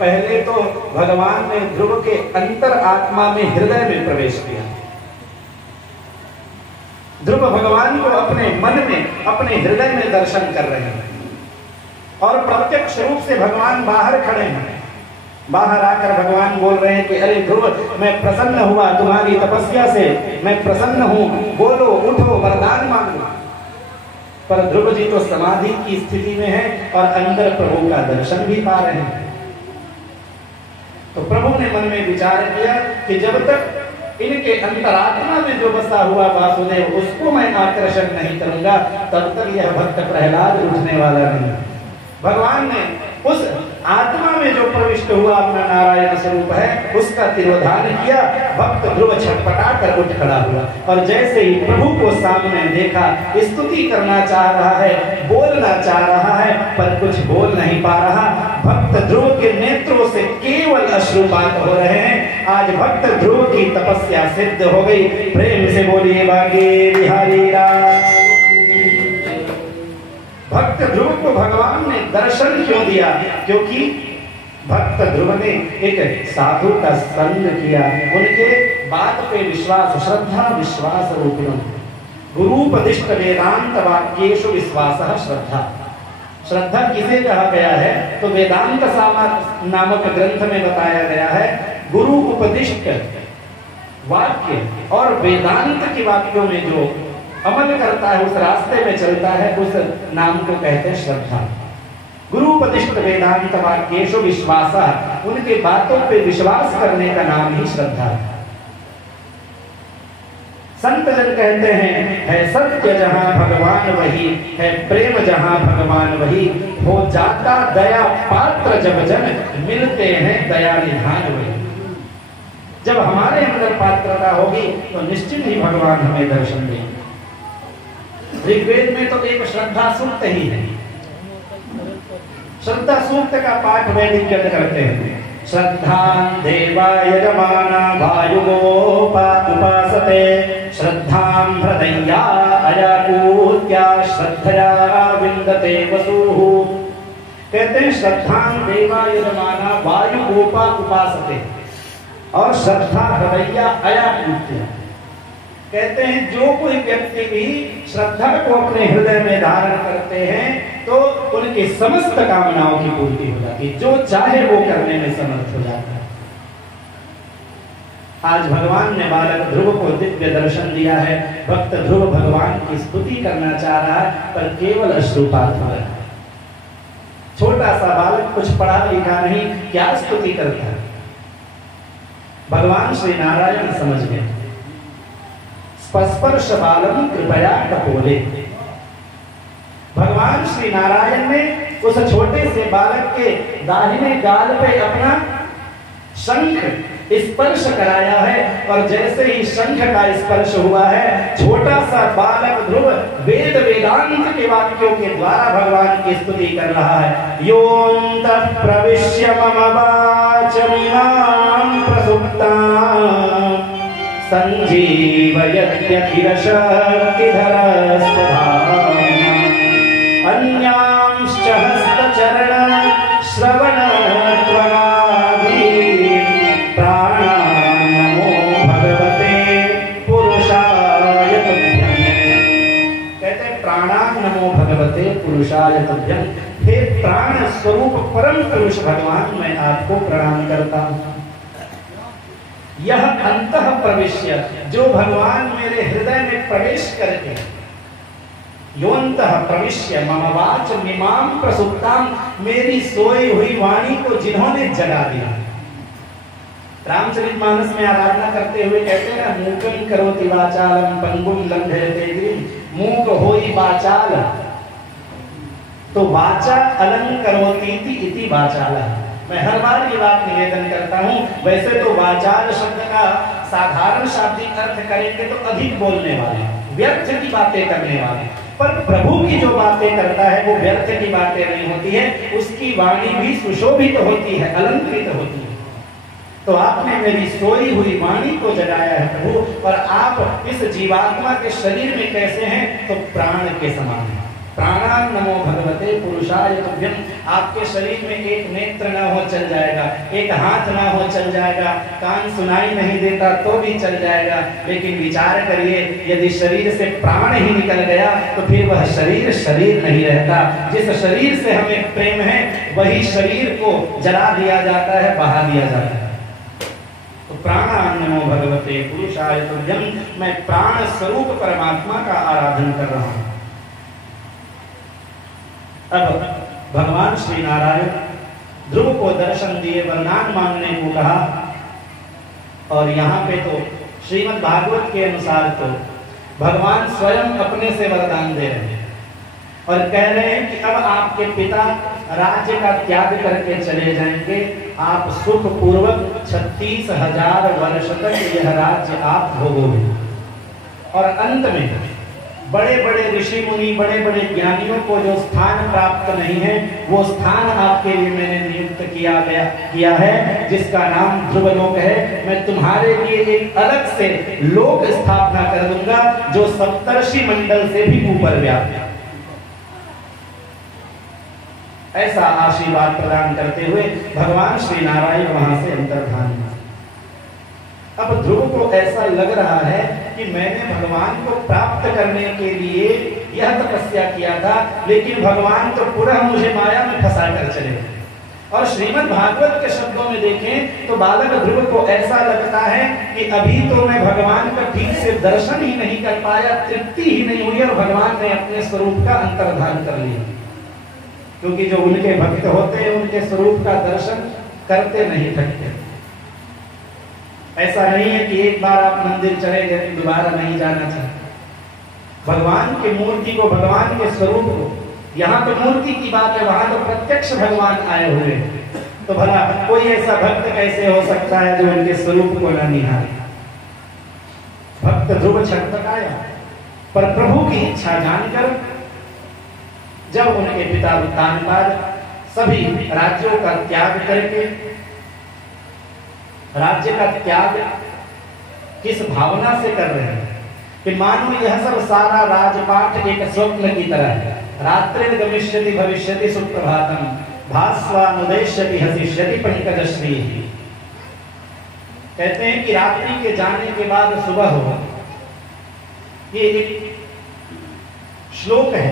पहले तो भगवान ने ध्रुव के अंतर आत्मा में, हृदय में प्रवेश किया। ध्रुव भगवान को अपने मन में, अपने हृदय में दर्शन कर रहे हैं और प्रत्यक्ष रूप से भगवान बाहर खड़े हैं। बाहर आकर भगवान बोल रहे हैं कि अरे ध्रुव, मैं प्रसन्न हुआ तुम्हारी तपस्या से, मैं प्रसन्न हूं, बोलो, उठो, वरदान मांगो। पर ध्रुव जी तो समाधि की स्थिति में है और अंदर प्रभु का दर्शन भी पा रहे हैं। तो प्रभु ने मन में विचार किया कि जब तक इनके अंतरात्मा में जो बसा हुआ वासुदेव, उसको मैं आकर्षण नहीं करूंगा, तब तक यह भक्त प्रहलाद उठने वाला नहीं। भगवान ने उस आत्मा में जो प्रविष्ट हुआ अपना नारायण स्वरूप है, उसका तिरोधान किया। भक्त ध्रुव छटपटा कर उठ खड़ा हुआ और जैसे ही प्रभु को सामने देखा, स्तुति करना चाह रहा है, बोलना चाह रहा है, पर कुछ बोल नहीं पा रहा। भक्त ध्रुव के नेत्रों से केवल अश्रुपात हो रहे हैं। आज भक्त ध्रुव की तपस्या सिद्ध हो गई। प्रेम से बोलिए बागे बिहारी राम। भक्त ध्रुव को भगवान ने दर्शन क्यों दिया? क्योंकि भक्त ध्रुव ने एक साधु का संग किया, उनके बात पे विश्वास, श्रद्धा विश्वास रूपिणम गुरुपदिष्ट वेदांत वाक्येषु विश्वासः श्रद्धा। श्रद्धा किसे कहा गया है? तो वेदांत नामक ग्रंथ में बताया गया है, गुरु उपदिष्ट वाक्य और वेदांत के वाक्यों में जो अमल करता है, उस रास्ते में चलता है, उस नाम को कहते हैं श्रद्धा। गुरुपदिष्ट वेदांत वाक्येषु विश्वासः, उनके बातों पे विश्वास करने का नाम ही श्रद्धा है। संत जन कहते हैं, है सत्य जहां भगवान वही, है प्रेम जहां भगवान वही, हो जाता दया पात्र जब जन, मिलते हैं दया निधान वही। जब हमारे अंदर पात्रता होगी तो निश्चित ही भगवान हमें दर्शन देंगे। ऋग्वेद में तो एक श्रद्धा सूक्त ही है। श्रद्धा सूक्त का पाठ वैदिक जन करते हैं। श्रद्धा देवा यजमाना वायुगोपा उपासते, श्रद्धां हृदया अयाकूत्या श्रद्धया विन्दते वसुः। कहते हैं श्रद्धां देवा यजमाना वायुगोपा उपासते, और श्रद्धा हृदया अयाकूत्या। कहते हैं जो कोई व्यक्ति भी श्रद्धा को अपने हृदय में धारण करते हैं तो उनकी समस्त कामनाओं की पूर्ति हो जाती है, जो चाहे वो करने में समर्थ हो जाता है। आज भगवान ने बालक ध्रुव को दिव्य दर्शन दिया है। भक्त ध्रुव भगवान की स्तुति करना चाह रहा है, पर केवल अश्रुपात हो रहा है। छोटा सा बालक, कुछ पढ़ा लिखा नहीं, क्या स्तुति करता है? भगवान श्री नारायण समझ गए। स्पर्श बालम कृपया कपोले। भगवान श्री नारायण ने उस छोटे से बालक के दाहिने गाल पे अपना शंख स्पर्श कराया है, और जैसे ही शंख का स्पर्श हुआ है, छोटा सा बालक ध्रुव वेद वेदांत के वाक्यों के द्वारा भगवान की स्तुति कर रहा है। योऽन्तः प्रविश्य मम वाचमिमां प्रसुप्तां संजीवयत्यखिल शक्तिधरस्वधाम्ना, अन्यांश्च हस्तचरण श्रवण त्वगादि प्राणान् नमो भगवते पुरुषाय तुभ्यं। कहते हैं प्राणान् नमो भगवते पुरुषाय तुभ्यं। हे प्राण स्वरूप परम पुरुष भगवान, मैं आपको प्रणाम करता हूँ। यह अंतः प्रविश्य, जो भगवान मेरे हृदय में प्रवेश करके, योऽन्तः प्रविश्य मम वाचमिमां प्रसुप्तां, मेरी सोई हुई वाणी को जिन्होंने जगा दिया। रामचरितमानस में आराधना करते हुए कहते हैं ना, मूकं करोति वाचालं पंगुं लंघयते गिरिं, मूक होई वाचाल, तो वाचा अलंकरोति इति वाचाला। मैं हर बार ये बात निवेदन करता हूँ। वैसे तो वाचाल शब्द का साधारण शाब्दिक अर्थ करेंगे तो अधिक बोलने वाले, व्यर्थ की बातें करने वाले, पर प्रभु की जो बातें करता है वो व्यर्थ की बातें नहीं होती है, उसकी वाणी भी सुशोभित होती है, अलंकृत होती है। तो आपने मेरी सोई हुई वाणी को जगाया है प्रभु, और आप इस जीवात्मा के शरीर में कैसे हैं? तो प्राण के समान है। प्राणान् नमो भगवते पुरुषाय तुभ्यं। आपके शरीर में एक नेत्र न हो चल जाएगा, एक हाथ ना हो चल जाएगा, कान सुनाई नहीं देता तो भी चल जाएगा, लेकिन विचार करिए यदि शरीर से प्राण ही निकल गया तो फिर वह शरीर शरीर नहीं रहता। जिस शरीर से हमें प्रेम है वही शरीर को जला दिया जाता है, बहा दिया जाता है। तो प्राण नमो भगवते पुरुषाय तुभ्यम, मैं प्राण स्वरूप परमात्मा का आराधन कर रहा हूं। अब भगवान श्री नारायण ध्रुव को दर्शन दिए, वरदान मांगने को कहा, और यहाँ पे तो श्रीमद् भागवत के अनुसार तो भगवान स्वयं अपने से वरदान दे रहे हैं और कह रहे हैं कि अब आपके पिता राज्य का त्याग करके चले जाएंगे, आप सुख पूर्वक 36,000 वर्ष तक यह राज्य आप भोगोगे। और अंत में बड़े बड़े ऋषि मुनि, बड़े बड़े ज्ञानियों को जो स्थान प्राप्त नहीं है, वो स्थान आपके लिए मैंने नियुक्त किया है, जिसका नाम ध्रुवलोक है। मैं तुम्हारे लिए एक अलग से लोक स्थापना कर दूंगा जो सप्तर्षि मंडल से भी ऊपर व्याप्त है। ऐसा आशीर्वाद प्रदान करते हुए भगवान श्री नारायण वहां से अंतर्धान हुए। अब ध्रुव को ऐसा लग रहा है कि मैंने भगवान को प्राप्त करने के लिए यह तपस्या किया था, लेकिन भगवान तो पुनः मुझे माया में फंसा कर चले गए। और श्रीमद् भागवत के शब्दों में देखें तो बालक ध्रुव को ऐसा लगता है कि अभी तो मैं भगवान का ठीक से दर्शन ही नहीं कर पाया, तृप्ति ही नहीं हुई, और भगवान ने अपने स्वरूप का अंतर्धान कर लिया। क्योंकि जो उनके भक्त होते हैं उनके स्वरूप का दर्शन करते नहीं थकते। ऐसा नहीं है कि एक बार आप मंदिर चले गए दोबारा नहीं जाना चाहिए। भगवान की मूर्ति को, भगवान के स्वरूप को, यहाँ तो मूर्ति की बात है, वहां तो प्रत्यक्ष भगवान आए हुए, तो भला कोई ऐसा भक्त कैसे हो सकता है जो उनके स्वरूप को न निहारे। भक्त ध्रुव छटपटाया, पर प्रभु की इच्छा जानकर जब उनके पिता उत्तानपाद सभी राज्यों का त्याग करके, राज्य का त्याग किस भावना से कर रहे हैं कि मानो यह सब सारा राजपाट एक स्वप्न की तरह है। रात्रि गमिष्यति भविष्यति सुप्रभातम भास्वानुदेश्यति हसिष्यति पंकजश्री। कहते हैं कि रात्रि के जाने के बाद सुबह होगा। ये एक श्लोक है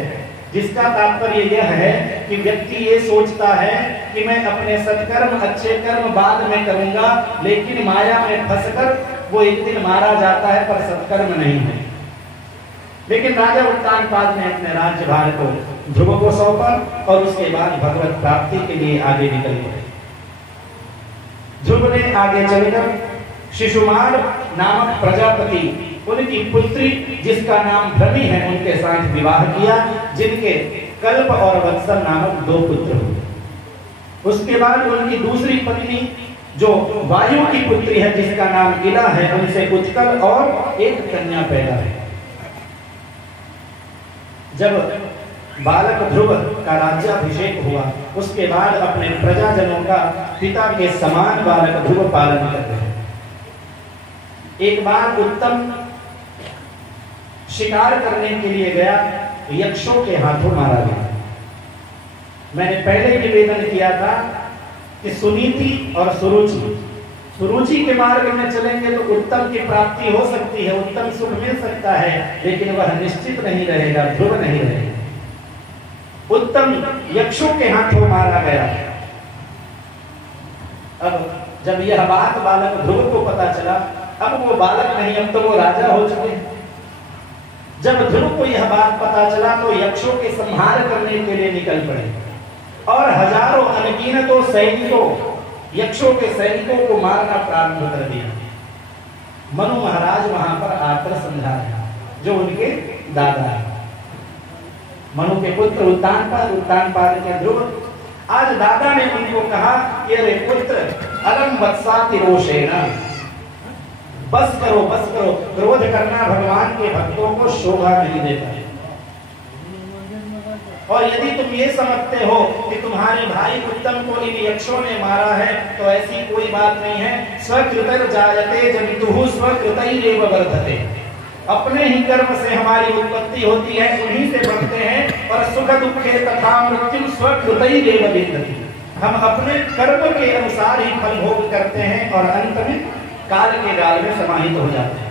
जिसका तात्पर्य यह है कि व्यक्ति ये सोचता है कि मैं अपने सत्कर्म, अच्छे कर्म बाद में करूंगा, लेकिन माया में फंसकर वो एक दिन मारा जाता है, पर सत्कर्म नहीं है। लेकिन राजा उत्तानपाद ने अपने राज्यभार को ध्रुव को सौंपा और उसके बाद भगवत प्राप्ति के लिए आगे निकल पड़े। ध्रुव ने आगे चलकर शिशुमार नामक प्रजापति, उनकी पुत्री जिसका नाम भ्रमी है, उनके साथ विवाह किया, जिनके कल्प और वत्सल नामक 2 पुत्र हुए। उसके बाद उनकी दूसरी पत्नी जो वायु की पुत्री है, जिसका नाम इला है, उनसे उत्कल और एक कन्या पैदा है। जब बालक ध्रुव का राज्याभिषेक हुआ, उसके बाद अपने प्रजाजनों का पिता के समान बालक ध्रुव पालन कर रहे हैं। एक बार उत्तम शिकार करने के लिए गया, यक्षों के हाथों मारा गया। मैंने पहले निवेदन किया था कि सुनीति और सुरुचि के मार्ग में चलेंगे तो उत्तम की प्राप्ति हो सकती है, उत्तम सुख मिल सकता है, लेकिन वह निश्चित नहीं रहेगा, ध्रुव नहीं रहेगा। उत्तम यक्षों के हाथों मारा गया। अब जब यह बात बालक ध्रुव को पता चला, अब वो बालक नहीं, अब तो वो राजा हो चुके हैं। जब ध्रुव को यह बात पता चला तो यक्षों के संहार करने के लिए निकल पड़े और हजारों अनगिनतों सैनिकों, यक्षों के सैनिकों को मारना प्रारंभ कर दिया। मनु महाराज वहां पर आकर समझा रहे, जो उनके दादा है। मनु के पुत्र उत्तानपाद के ध्रुव, आज दादा ने उनको कहा कि अरे पुत्र, अलम वत्साति रोषेण, बस करो, क्रोध करना भगवान के भक्तों को शोभा नहीं देता है। और यदि तुम ये समझते हो कि तुम्हारे भाई उत्तम को इन यक्षों ने मारा है, तो ऐसी कोई बात नहीं है। स्वकृतैर जायते जनितुः स्वकृतैरेव वर्धते। अपने ही कर्म से हमारी उत्पत्ति होती है, उन्हीं से बढ़ते हैं, और सुख दुखे तथा मृत्यु स्वकृतैरेव विद्यते। हम अपने कर्म के अनुसार ही फल भोग करते हैं और अंत में काल के गाल में समाहित हो जाते हैं।